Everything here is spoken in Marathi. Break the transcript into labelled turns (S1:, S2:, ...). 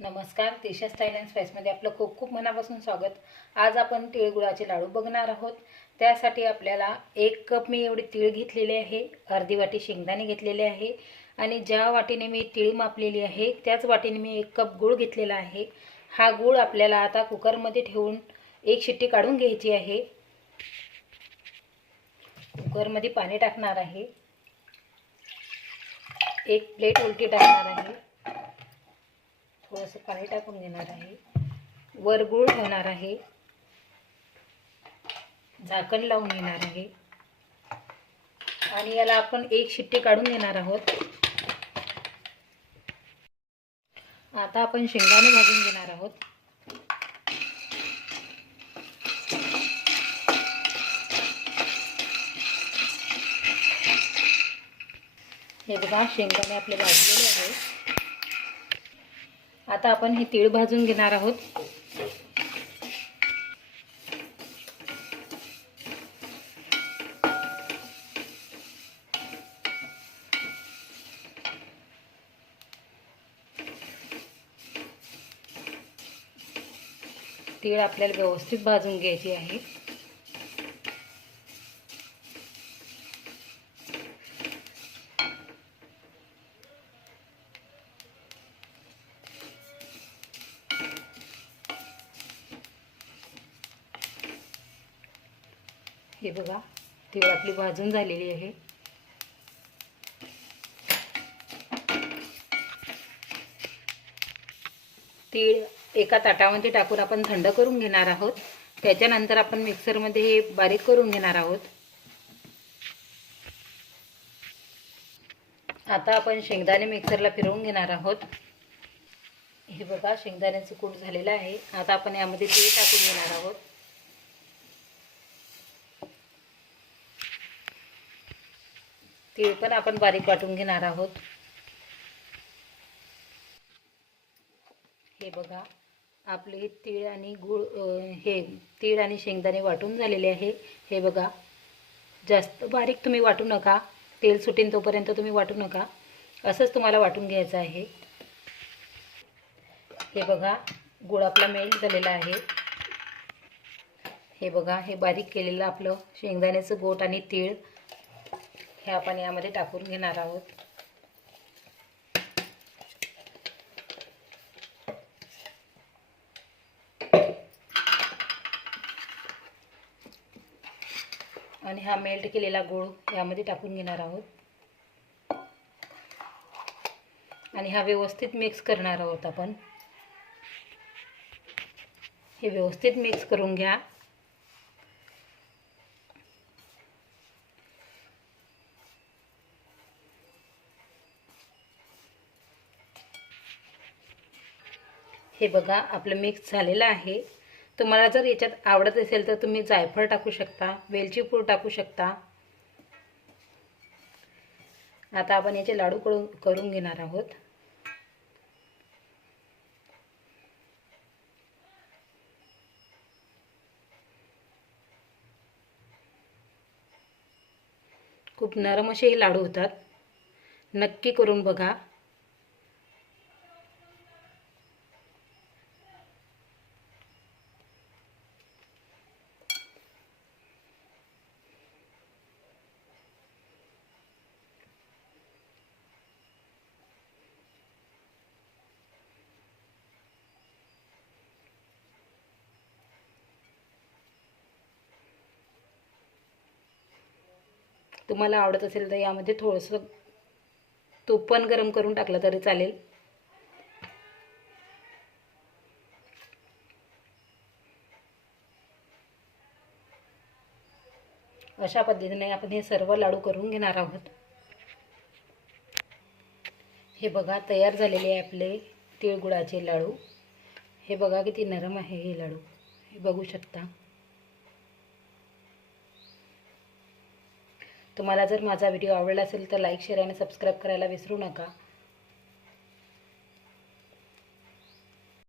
S1: नमस्कार दिशा स्टाईल अँड स्पाईसमध्ये आपलं खूप खूप मनापासून स्वागत. आज आपण तिळगुळाचे लाडू बघणार आहोत. त्यासाठी आपल्याला एक कप मी एवढे तीळ घेतलेले आहे अर्धी वाटी शेंगदाणे घेतलेले आहे आणि ज्या वाटीने मी तीळ मापलेली आहे त्याच वाटीने मी एक कप गूळ घेतलेला आहे. हा गूळ आपल्याला आता कुकरमध्ये ठेवून एक शिट्टी काढून घ्यायची आहे. कुकरमध्ये पाणी टाकणार आहे. एक प्लेट उलटी टाकणार आहे. थोडंसं पाणी टाकून घेणार आहे. वरगुळ होणार आहे. झाकण लावून घेणार आहे. आणि याला आपण एक शिट्टी काढून घेणार आहोत. आता आपण शेंगदाणे भाजून घेणार आहोत. हे बघा शेंगदाणे आपले भाजलेले आहेत. आता आपण हे तीळ भाजून घेणार आहोत. तीळ आपल्याला व्यवस्थित भाजून घ्यायची आहे. हे बघा तीळ आपली भाजून झालेली आहे. तीळ एका ताटामध्ये टाकून आपण थंड करून घेणार आहोत. त्याच्यानंतर आपण मिक्सरमध्ये हे बारीक करून घेणार आहोत. आता आपण शेंगदाणे मिक्सरला फिरवून घेणार आहोत. हे बघा शेंगदाण्याचं कूट झालेलं आहे. आता आपण यामध्ये तीळ टाकून घेणार आहोत. तीळ पण आपण बारीक वाटून घेणार आहोत. हे बघा आपले हे तीळ आणि गूळ हे तीळ आणि शेंगदाणे वाटून झालेले आहे. हे बघा जास्त बारीक तुम्ही वाटू नका. तेल सुटेन तोपर्यंत तुम्ही वाटू नका. असंच तुम्हाला वाटून घ्यायचं आहे. हे बघा गूळ आपला मेल्ट झालेला आहे. हे बघा हे बारीक केलेलं आपलं शेंगदाण्याचं गोट आणि तीळ. हे आपण यामध्ये टाकून घेणार आहोत. आणि हा मेल्ट केलेला गूळ यामध्ये टाकून घेणार आहोत. आणि हा व्यवस्थित मिक्स करणार आहोत आपण. हे व्यवस्थित मिक्स करून घ्या. हे बघा आपलं मिक्स झालेलं आहे. तुम्हाला जर याच्यात आवडत असेल तर तुम्ही जायफळ टाकू शकता वेलची पूड टाकू शकता. आता आपण याचे लाडू करून करून घेणार आहोत. खूप नरम असे हे लाडू होतात. नक्की करून बघा. तुम्हाला आवडत असेल तर यामध्ये थोडंसं तूप पण गरम करून टाकलं तरी चालेल. अशा पद्धतीने आपण हे सर्व लाडू करून घेणार आहोत. हे बघा तयार झालेले आहे आपले तिळगुळाचे लाडू. हे बघा किती नरम आहे हे लाडू. हे बघू शकता. तुम्हाला जर माझा व्हिडिओ आवडला असेल तर लाईक शेअर आणि सबस्क्राईब करायला विसरू नका.